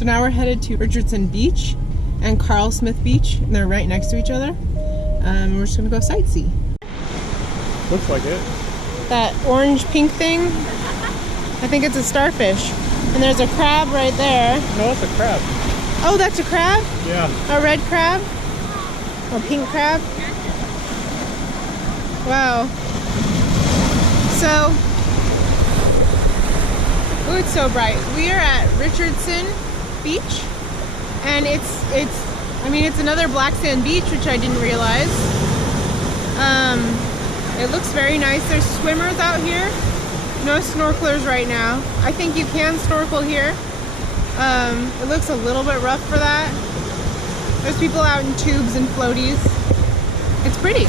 So now we're headed to Richardson Beach and Carl Smith Beach, and they're right next to each other. We're just gonna go sightsee. Looks like it. That orange-pink thing, I think it's a starfish. And there's a crab right there. No, it's a crab. Oh, that's a crab? Yeah. A red crab? Or pink crab? Wow. So, oh, it's so bright. We are at Richardson Beach, and it's another black sand beach, which I didn't realize. It looks very nice. There's swimmers out here. No snorkelers right now. I think you can snorkel here. It looks a little bit rough for that. There's people out in tubes and floaties. It's pretty.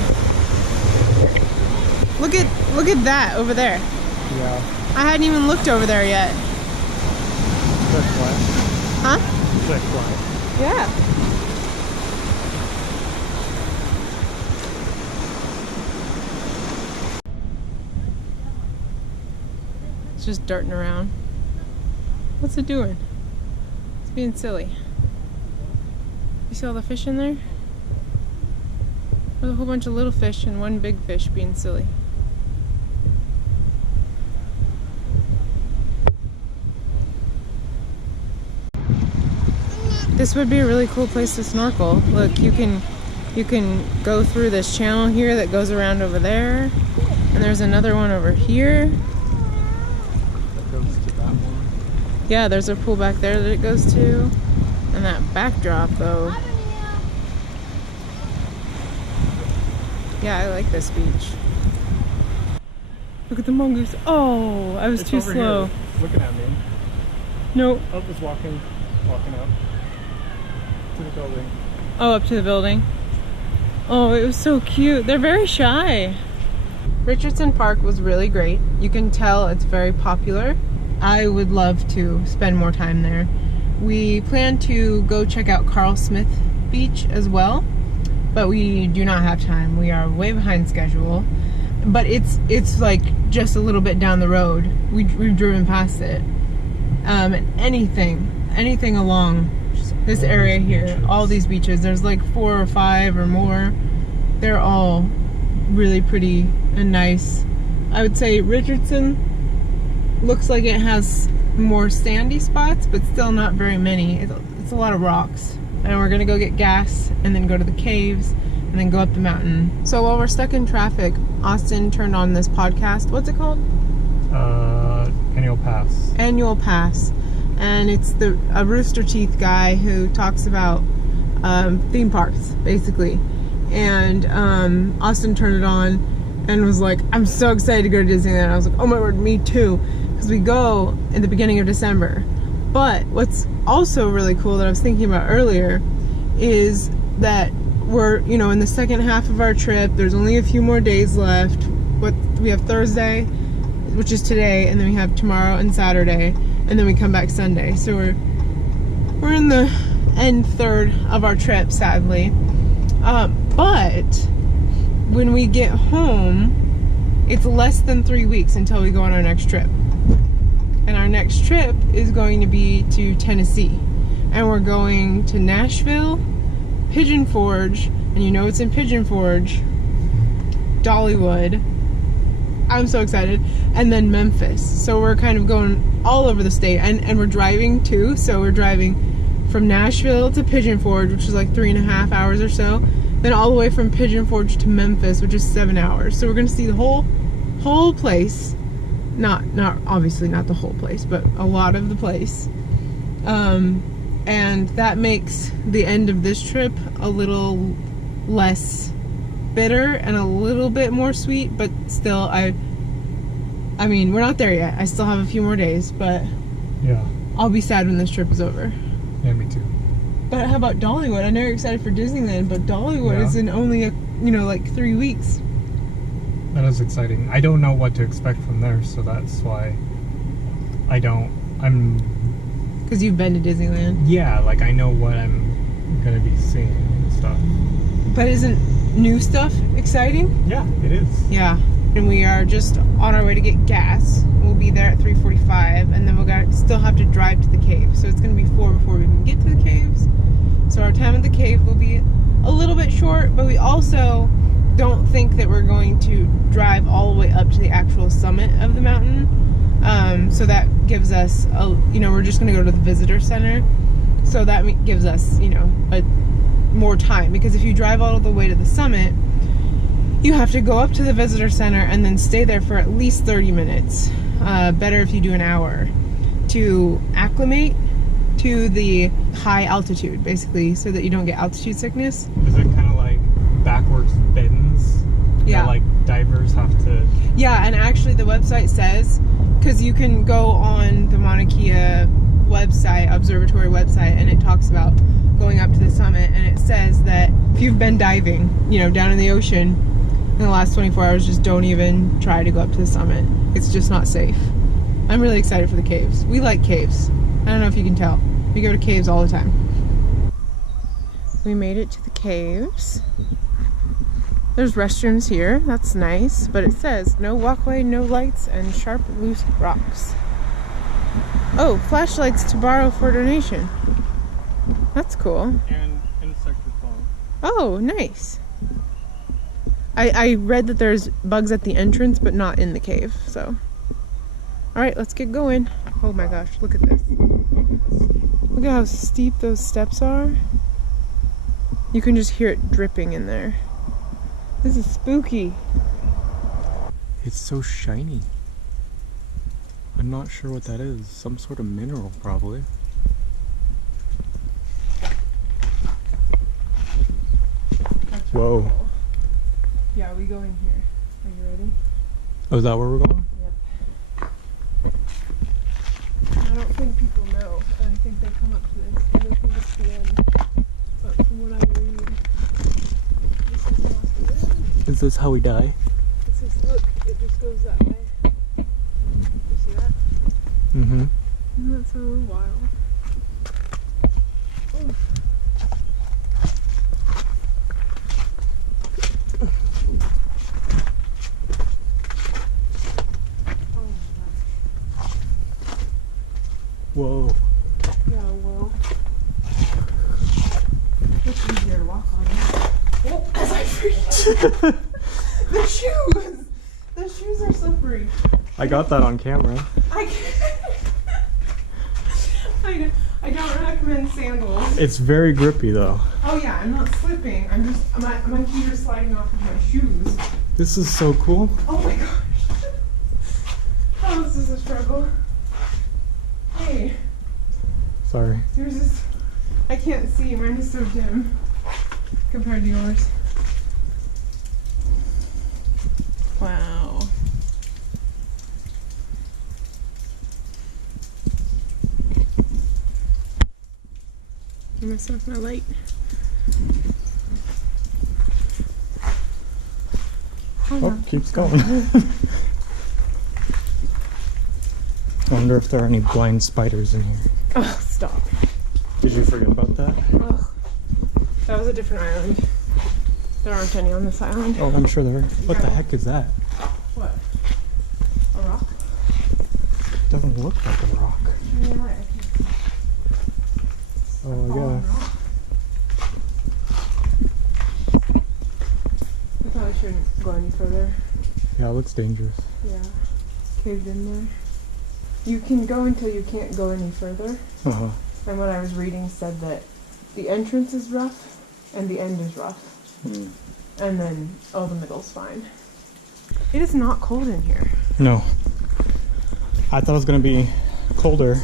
Look at that over there. Yeah. I hadn't even looked over there yet. That's flat. Huh? That's flat. Yeah. It's just darting around. What's it doing? It's being silly. You see all the fish in there? There's a whole bunch of little fish and one big fish being silly. This would be a really cool place to snorkel. Look, you can go through this channel here that goes around over there, and there's another one over here. That goes to that one. Yeah, there's a pool back there that it goes to, and that backdrop though. Yeah, I like this beach. Look at the mongoose. Oh, I was too slow. Here, looking at me. Nope. Oh, it's walking up to the building. Oh, up to the building. Oh, it was so cute. They're very shy. Richardson Park was really great. You can tell it's very popular. I would love to spend more time there. We plan to go check out Carl Smith Beach as well, but we do not have time. We are way behind schedule. But it's like just a little bit down the road. We've driven past it. And anything along this area here, all these beaches, there's like 4 or 5 or more. They're all really pretty and nice. I would say Richardson looks like it has more sandy spots, but still not very many. It's a lot of rocks. And we're gonna go get gas and then go to the caves and then go up the mountain. So while we're stuck in traffic, Austin turned on this podcast. What's it called? Annual Pass. Annual Pass. And it's a Rooster Teeth guy who talks about theme parks, basically. And Austin turned it on and was like, I'm so excited to go to Disneyland. I was like, oh my word, me too. Because we go in the beginning of December. But what's also really cool that I was thinking about earlier is that we're, in the second half of our trip. There's only a few more days left. We have Thursday, which is today, and then we have tomorrow and Saturday, and then we come back Sunday. So we're in the end third of our trip, sadly. But when we get home, it's less than 3 weeks until we go on our next trip. And our next trip is going to be to Tennessee. And we're going to Nashville, Pigeon Forge, and it's in Pigeon Forge, Dollywood. I'm so excited. And then Memphis. So we're kind of going all over the state. And we're driving too. So we're driving from Nashville to Pigeon Forge, which is like 3.5 hours or so. Then all the way from Pigeon Forge to Memphis, which is 7 hours. So we're going to see the whole place. Not obviously not the whole place, but a lot of the place. And that makes the end of this trip a little less bitter and a little bit more sweet, but still, I mean, we're not there yet. I still have a few more days, but yeah, I'll be sad when this trip is over. Yeah, me too. But how about Dollywood? I know you're excited for Disneyland, but Dollywood is in only like 3 weeks. That is exciting. I don't know what to expect from there, so that's why Because you've been to Disneyland. Yeah, like I know what I'm gonna be seeing and stuff. But isn't new stuff exciting? Yeah, it is. Yeah. And we are just on our way to get gas. We'll be there at 3:45, and then still have to drive to the cave. So it's gonna be 4 before we but we also don't think that we're going to drive all the way up to the actual summit of the mountain. So that gives us, we're just going to go to the visitor center. So that gives us, more time. Because if you drive all the way to the summit, you have to go up to the visitor center and then stay there for at least 30 minutes. Better if you do an hour to acclimate to the high altitude, basically, so that you don't get altitude sickness. Is it kind of like backwards bends? Yeah. That, like, divers have to... Yeah, and actually the website says, because you can go on the Mauna Kea website, observatory website, and it talks about going up to the summit, and it says that if you've been diving, down in the ocean in the last 24 hours, just don't even try to go up to the summit. It's just not safe. I'm really excited for the caves. We like caves. I don't know if you can tell. We go to caves all the time. We made it to the caves. There's restrooms here. That's nice. But it says no walkway, no lights, and sharp, loose rocks. Oh, flashlights to borrow for donation. That's cool. And insect repellent. Oh, nice. I read that there's bugs at the entrance, but not in the cave, so. Alright, let's get going. Oh my gosh, look at this. Look at how steep those steps are. You can just hear it dripping in there. This is spooky. It's so shiny. I'm not sure what that is. Some sort of mineral, probably. Whoa. Cool. Yeah, we go in here. Are you ready? Oh, is that where we're going? Yep. I don't think people know. I think they come up to this and they think it's the end. But from what I read, this is not the end. Is this how we die? This is, look, it just goes that way. You see that? Mm-hmm. Isn't that so wild? Ooh. Whoa. Yeah, whoa. It's easier to walk on. Oh, as I freaked. The shoes! The shoes are slippery. I got that on camera. I don't recommend sandals. It's very grippy though. Oh yeah, I'm not slipping. My feet are sliding off of my shoes. This is so cool. Oh my gosh. Oh, this is a struggle. Hey. Sorry. Yours is, I can't see, mine is so dim compared to yours. Wow. I'm gonna set off my light. Oh, keeps going. I wonder if there are any blind spiders in here. Oh, stop. Did you forget about that? Ugh. That was a different island. There aren't any on this island. Oh, I'm sure there are. What the Yeah. heck is that? What? A rock? Doesn't look like a rock. Yeah, I can see. Oh, Fallen yeah. rock. We probably shouldn't go any further. Yeah, it looks dangerous. Yeah. Caved in there. You can go until you can't go any further. Uh-huh. And what I was reading said that the entrance is rough and the end is rough. Mm. And then, the middle's fine. It is not cold in here. No. I thought it was going to be colder.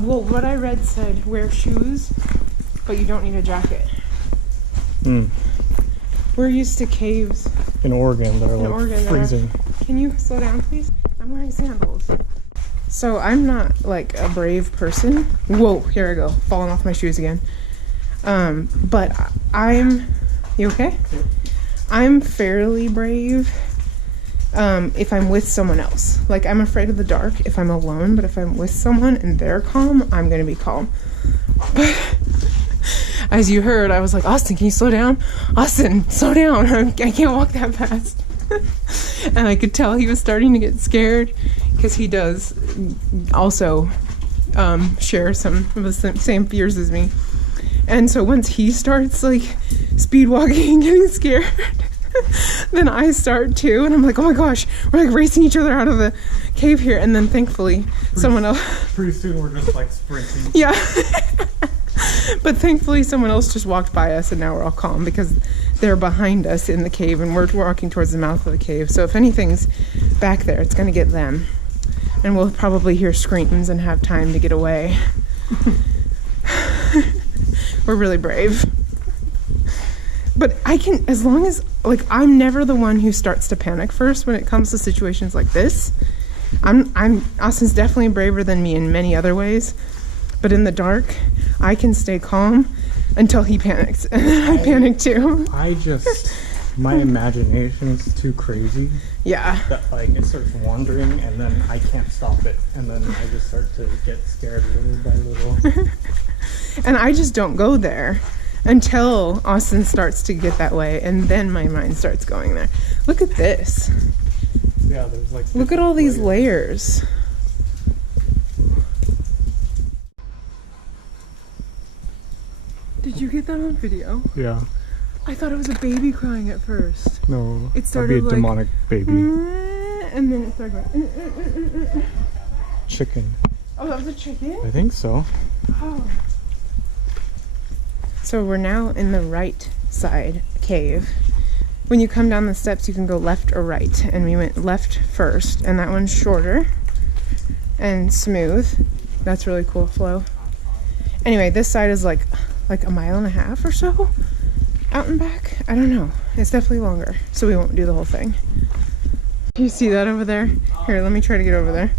Well, what I read said wear shoes, but you don't need a jacket. Mm. We're used to caves. In Oregon, they're In like Oregon, freezing. Can you slow down, please? I'm wearing sandals. So I'm not like a brave person. Whoa, here I go, falling off my shoes again. But you okay? Yep. I'm fairly brave if I'm with someone else. Like, I'm afraid of the dark if I'm alone, but if I'm with someone and they're calm, I'm gonna be calm. But as you heard, I was like, Austin, can you slow down? Austin, slow down. I can't walk that fast. And I could tell he was starting to get scared, because he does also share some of the same fears as me. And so once he starts like speed walking and getting scared. Then I start too, and I'm like, oh my gosh, we're like racing each other out of the cave here. And then thankfully someone else, Pretty soon we're just like sprinting. yeah. But thankfully someone else just walked by us, and now we're all calm because they're behind us in the cave and we're walking towards the mouth of the cave. So if anything's back there, it's gonna get them, and we'll probably hear screams and have time to get away. We're really brave. But I can, as long as, like, I'm never the one who starts to panic first when it comes to situations like this. Austin's definitely braver than me in many other ways, but in the dark, I can stay calm until he panics, and then I panic too. My imagination is too crazy. Yeah. That like it starts wandering, and then I can't stop it, and then I just start to get scared little by little. And I just don't go there until Austin starts to get that way, and then my mind starts going there. Look at this. Yeah, there's like. Look at all these layers. Did you get that on video? Yeah. I thought it was a baby crying at first. No. It started that'd be a like, demonic baby. And then it started going. Chicken. Oh, that was a chicken? I think so. Oh. So we're now in the right side cave. When you come down the steps, you can go left or right. And we went left first, and that one's shorter and smooth. That's really cool flow. Anyway, this side is like a 1.5 miles or so out and back. I don't know. It's definitely longer, so we won't do the whole thing. You see that over there? Here, let me try to get over there.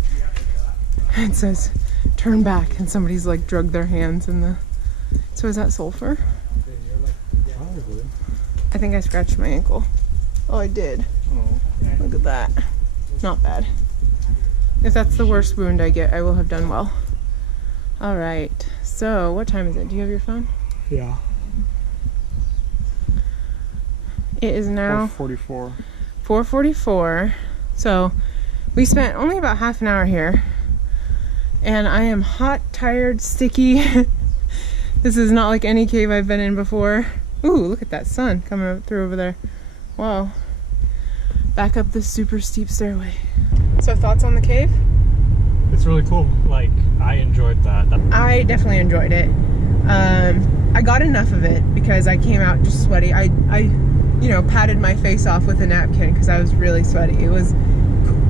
It says, turn back, and somebody's like drugged their hands in the... So is that sulfur? Probably. I think I scratched my ankle. Oh, I did. Oh. Look at that. Not bad. If that's the worst wound I get, I will have done well. All right. So, what time is it? Do you have your phone? Yeah. It is now 4:44. 4:44. So, we spent only about half an hour here. And I am hot, tired, sticky. This is not like any cave I've been in before. Ooh, look at that sun coming through over there. Wow. Back up this super steep stairway. So thoughts on the cave? It's really cool. Like, I enjoyed that. I definitely enjoyed it. I got enough of it because I came out just sweaty. I you know, patted my face off with a napkin because I was really sweaty.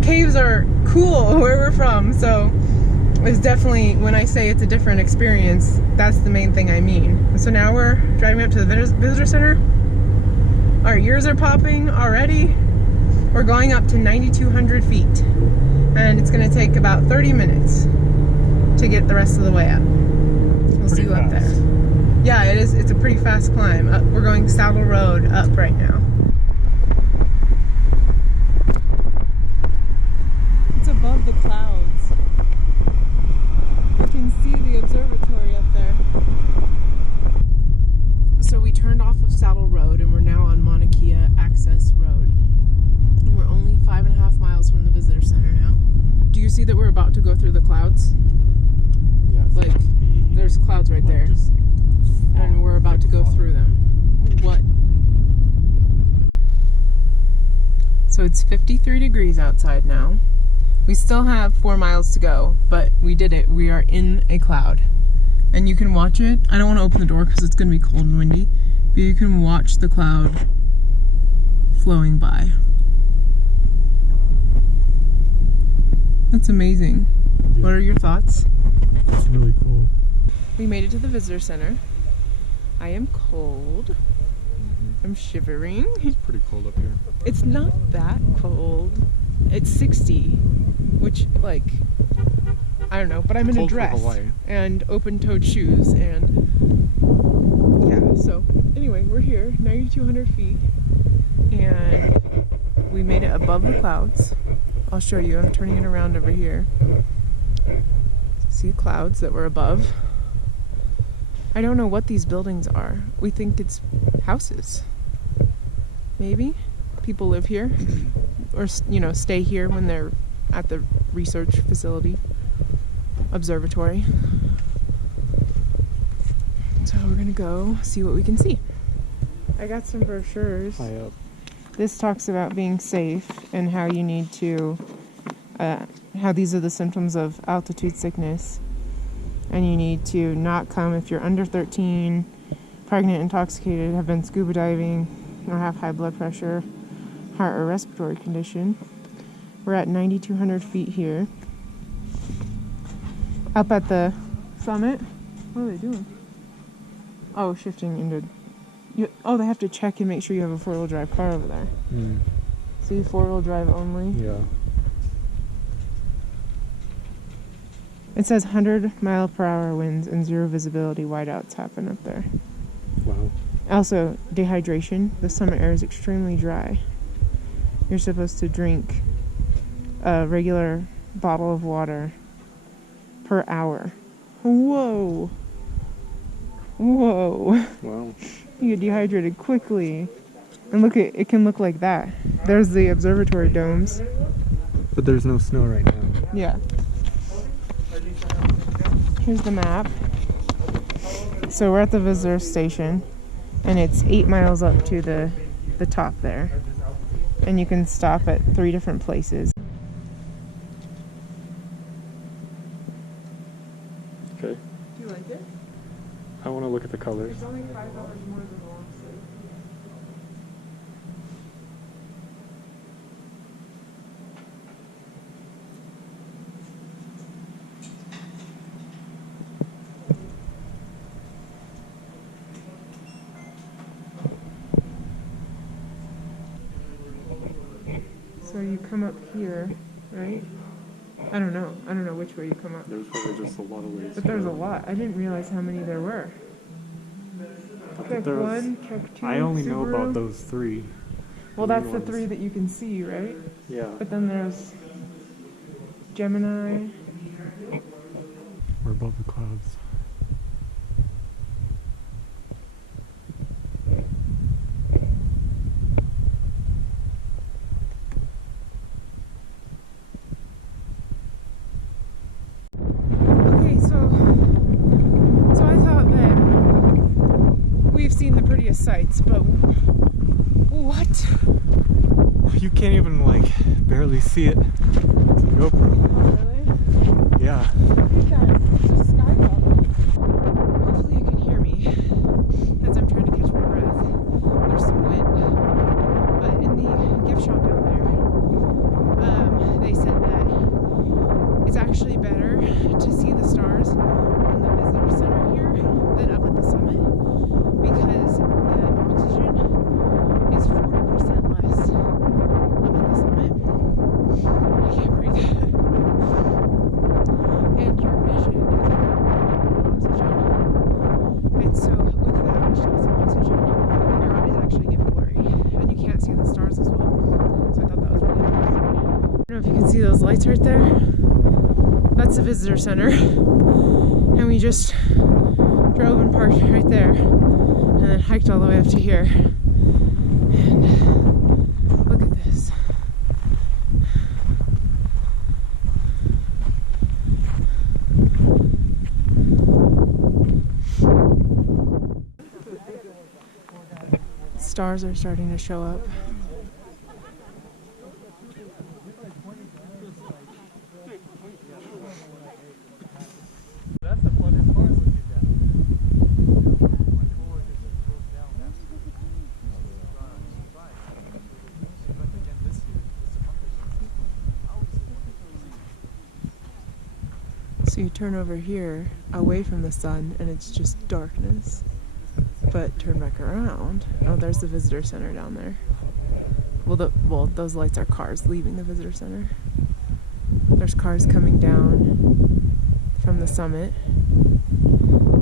Caves are cool where we're from, so it's definitely, when I say it's a different experience, that's the main thing I mean. So now we're driving up to the visitor center. Our ears are popping already. We're going up to 9,200 feet. And it's gonna take about 30 minutes to get the rest of the way up. We'll see you up there. Yeah, it is. It's a pretty fast climb. We're going Saddle Road up right now. It's above the clouds. You can see the observatory up there. So we turned off of Saddle Road and we're now on Mauna Kea Access Road. And we're only 5.5 miles from the visitor center now. Do you see that we're about to go through the clouds? Yeah, Like, there's clouds right there. And we're about to go through them. What? So it's 53 degrees outside now. We still have 4 miles to go, but we did it. We are in a cloud. And you can watch it. I don't want to open the door because it's going to be cold and windy. But you can watch the cloud flowing by. That's amazing. Yeah. What are your thoughts? It's really cool. We made it to the visitor center. I am cold. I'm shivering. It's pretty cold up here. It's not that cold. It's 60, which, like, I don't know, but I'm in a dress and open-toed shoes, and yeah, so anyway, we're here, 9,200 feet, and we made it above the clouds. I'll show you. I'm turning it around over here. See clouds that were above. I don't know what these buildings are. We think it's houses. Maybe people live here or, you know, stay here when they're at the research facility, observatory. So we're gonna go see what we can see. I got some brochures. High up. This talks about being safe and how you need to, how these are the symptoms of altitude sickness. And you need to not come if you're under 13, pregnant, intoxicated, have been scuba diving, or have high blood pressure, heart or respiratory condition. We're at 9,200 feet here. Up at the summit. What are they doing? Oh, shifting into... oh, they have to check and make sure you have a four-wheel drive car over there. Mm. See, four-wheel drive only. Yeah. It says 100-mile-per-hour winds and zero visibility whiteouts happen up there. Wow. Also, dehydration. The summit air is extremely dry. You're supposed to drink a regular bottle of water per hour. Whoa. Whoa. Wow. You get dehydrated quickly. And look, it can look like that. There's the observatory domes. But there's no snow right now. Yeah. Here's the map. So we're at the visitor station, and it's 8 miles up to the top there. And you can stop at 3 different places. Okay. Do you like it? I want to look at the colors. It's only $5 more than the long sleeve. So you come up here, right? I don't know which way you come up. There's probably just a lot of ways. But there's a lot. I didn't realize how many there were. Trek 1, Trek 2, I only know Subaru. about those 3. Well, main that's the ones. 3 that you can see, right? Yeah. But then there's Gemini. We're above the clouds. Okay, so I thought that we've seen the prettiest sights, but what? You can't even, like, barely see it. It's a GoPro. Oh, really? Yeah. Look at that. It's just skywalk. Hopefully you can hear me as I'm trying to catch my breath. There's some wind. But in the gift shop down there, they said that it's actually better to see the stars from the visitor center here than up at the summit because the oxygen is 40% less up at the summit. I can't breathe. And your vision is oxygen. And so with that much less oxygen, your eyes actually get blurry and you can't see the stars as well. So I thought that was really interesting. I don't know if you can see those lights right there. That's the visitor center. And we just drove and parked right there and then hiked all the way up to here. And look at this. Stars are starting to show up. So you turn over here, away from the sun, and it's just darkness. But turn back around. Oh, there's the visitor center down there. Well, those lights are cars leaving the visitor center. There's cars coming down from the summit.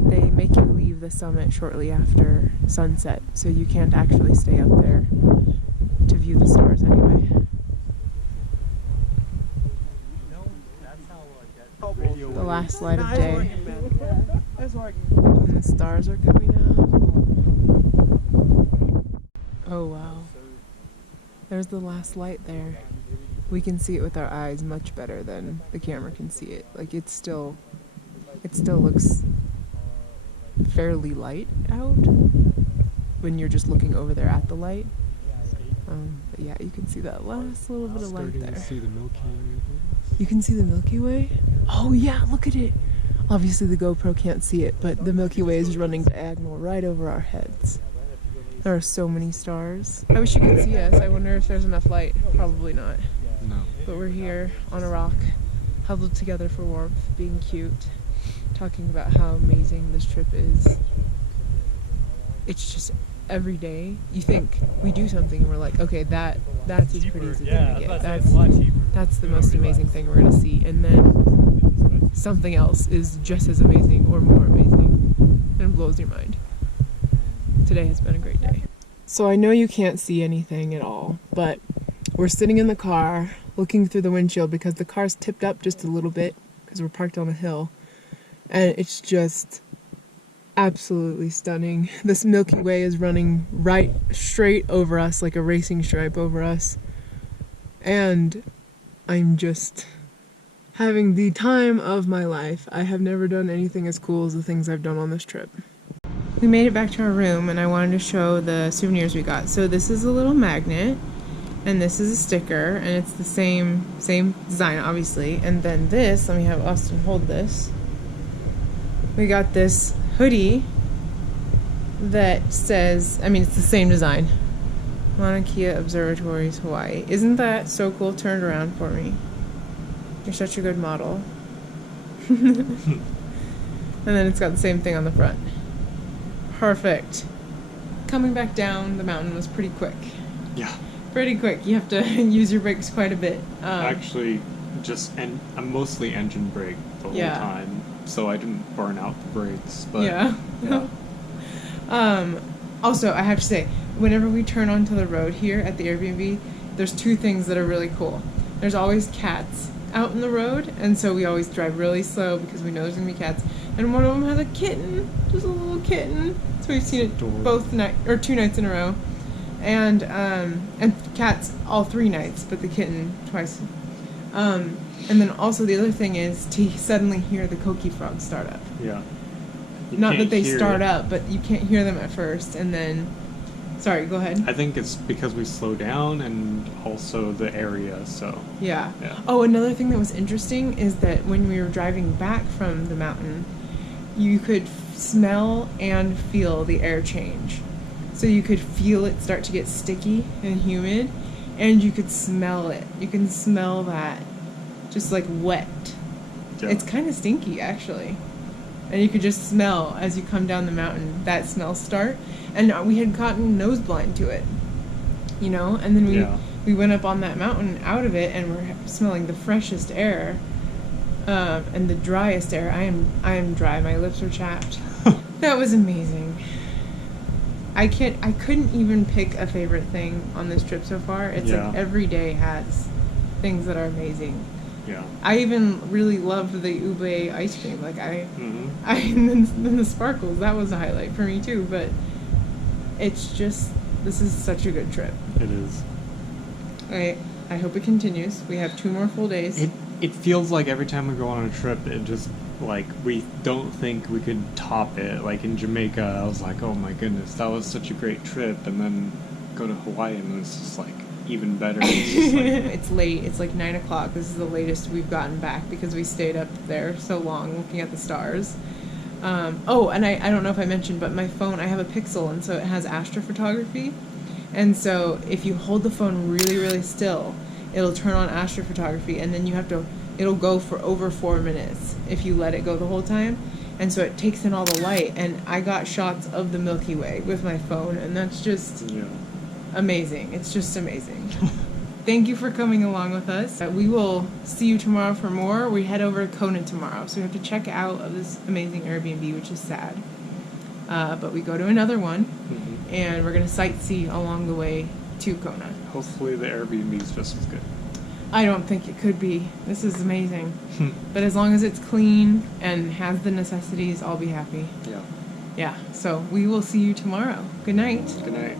They make you leave the summit shortly after sunset, so you can't actually stay up there to view the stars anyway. The last light of day. And the stars are coming out. Oh wow. There's the last light there. We can see it with our eyes much better than the camera can see it. Like it still looks fairly light out. when you're just looking over there at the light. But yeah, you can see that last little bit of light there. To see the Milky Way. You can see the Milky Way? Oh yeah, look at it. Obviously the GoPro can't see it, but the Milky Way is running diagonal right over our heads. There are so many stars. I wish you could see us. I wonder if there's enough light. Probably not. No. But we're here on a rock, huddled together for warmth, being cute, talking about how amazing this trip is. It's just every day you think we do something and we're like, okay, that's as pretty as it's gonna get. That's the most amazing thing we're gonna see. And then something else is just as amazing or more amazing, and it blows your mind. Today has been a great day. So I know you can't see anything at all, but we're sitting in the car looking through the windshield because the car's tipped up just a little bit because we're parked on a hill, and it's just absolutely stunning. This Milky Way is running right straight over us like a racing stripe over us, and I'm just having the time of my life. I have never done anything as cool as the things I've done on this trip. We made it back to our room and I wanted to show the souvenirs we got. So this is a little magnet and this is a sticker and it's the same design obviously. And then this, let me have Austin hold this. We got this hoodie that says, it's the same design. Mauna Kea Observatories, Hawaii. Isn't that so cool? Turned around for me. You're such a good model. And then it's got the same thing on the front. Perfect. Coming back down the mountain was pretty quick. Yeah. Pretty quick. You have to use your brakes quite a bit. Actually, I'm mostly engine brake the whole time, so I didn't burn out the brakes. But yeah. Also, I have to say, whenever we turn onto the road here at the Airbnb, there's two things that are really cool. There's always cats out in the road, and so we always drive really slow because we know there's gonna be cats. And one of them has a kitten, just a little kitten. So we've seen it 2 nights in a row, and cats all 3 nights, but the kitten twice. And then also the other thing is to suddenly hear the coqui frogs start up. Yeah. Not that they start up, but you can't hear them at first, and then. Sorry, go ahead. I think it's because we slow down and also the area, so. Yeah. Oh, another thing that was interesting is that when we were driving back from the mountain, you could smell and feel the air change. So you could feel it start to get sticky and humid, and you could smell it. You can smell that just like wet. Yeah. It's kind of stinky, actually. And you could just smell as you come down the mountain, that smell start. And we had gotten nose blind to it, and then we went up on that mountain out of it, and we're smelling the freshest air, and the driest air. I am dry. My lips are chapped. That was amazing. I couldn't even pick a favorite thing on this trip so far. It's like every day has things that are amazing. Yeah. I even really loved the ube ice cream. And then the sparkles. That was a highlight for me too. But it's just, this is such a good trip. It is. I hope it continues. We have 2 more full days. It feels like every time we go on a trip, it just, we don't think we could top it. Like in Jamaica, I was like, oh my goodness, that was such a great trip. And then go to Hawaii and it's just even better. It's just it's late. It's 9 o'clock. This is the latest we've gotten back because we stayed up there so long looking at the stars. And I don't know if I mentioned, but my phone, I have a Pixel, and so it has astrophotography. And so if you hold the phone really, really still, it'll turn on astrophotography, and then it'll go for over 4 minutes if you let it go the whole time. And so it takes in all the light, and I got shots of the Milky Way with my phone, and that's just amazing. It's just amazing. Thank you for coming along with us. We will see you tomorrow for more. We head over to Kona tomorrow, so we have to check out of this amazing Airbnb, which is sad. But we go to another one, and we're going to sightsee along the way to Kona. Hopefully the Airbnb is just as good. I don't think it could be. This is amazing. But as long as it's clean and has the necessities, I'll be happy. Yeah. Yeah, so we will see you tomorrow. Good night. Good night.